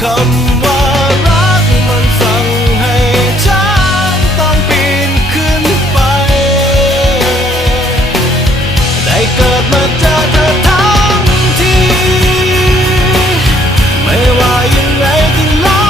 come.